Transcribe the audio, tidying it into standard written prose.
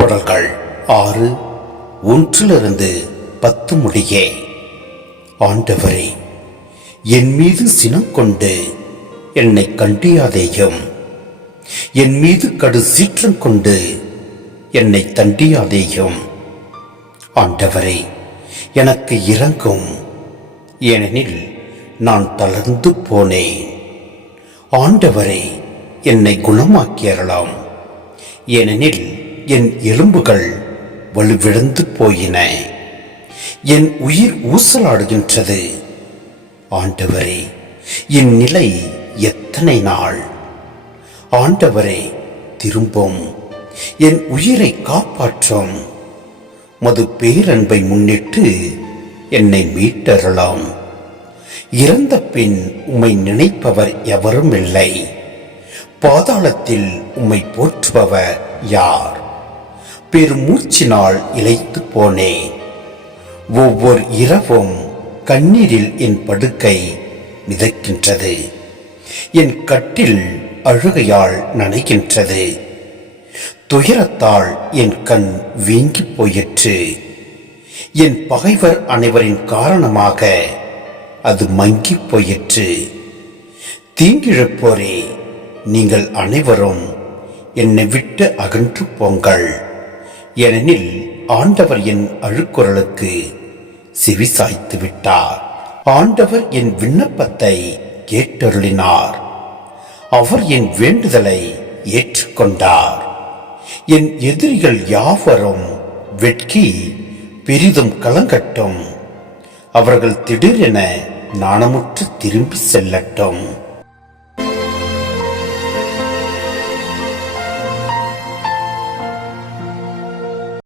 திருப்பாடல்கள் 6:1-10 முடிய. ஆண்டவரே, என் மீது சினம் கொண்டு என்னை கண்டியாதேயும். என் மீது கடு சீற்றம் கொண்டு என்னை தண்டியாதேயும். ஆண்டவரே, எனக்கு இரங்கும், ஏனெனில் நான் தளர்ந்து போனேன். ஆண்டவரே, என்னை குணமாக்கியறலாம், ஏனெனில் என் எலும்புகள் வலுவிழந்து போயின. என் உயிர் ஊசலாடுகின்றது. ஆண்டவரே, என் நிலை எத்தனை நாள்? ஆண்டவரே, திரும்பும், என் உயிரை காப்பாற்றும். மது பேரன்பை முன்னிட்டு என்னை மீட்டறலாம். இறந்த பின் உம்மை நினைப்பவர் எவரும் இல்லை. பாதாளத்தில் உம்மை போற்றுபவர் யார்? பெருமூச்சினால் இளைத்து போனேன். ஒவ்வொரு இரவும் கண்ணீரில் என் படுக்கை மிதக்கின்றது. என் கட்டில் அழுகையால் நனைகின்றது. துயரத்தால் என் கண் வீங்கி போயிற்று. என் பகைவர் அனைவரின் காரணமாக அது மங்கி போயிற்று. தீங்கிழப்போரே, நீங்கள் அனைவரும் என்னை விட்டு அகன்று போங்கள். ஏனெனில் ஆண்டவர் என் அழுக்குரலுக்கு செவி சாய்த்து விட்டார். ஆண்டவர் என் விண்ணப்பத்தை கேட்டருளினார். அவர் என் வேண்டுதலை ஏற்றுக்கொண்டார். என் எதிரிகள் யாவரும் வெட்கி பெரிதும் கலங்கட்டும். அவர்கள் திடீரென நாணமுற்று திரும்பி செல்லட்டும்.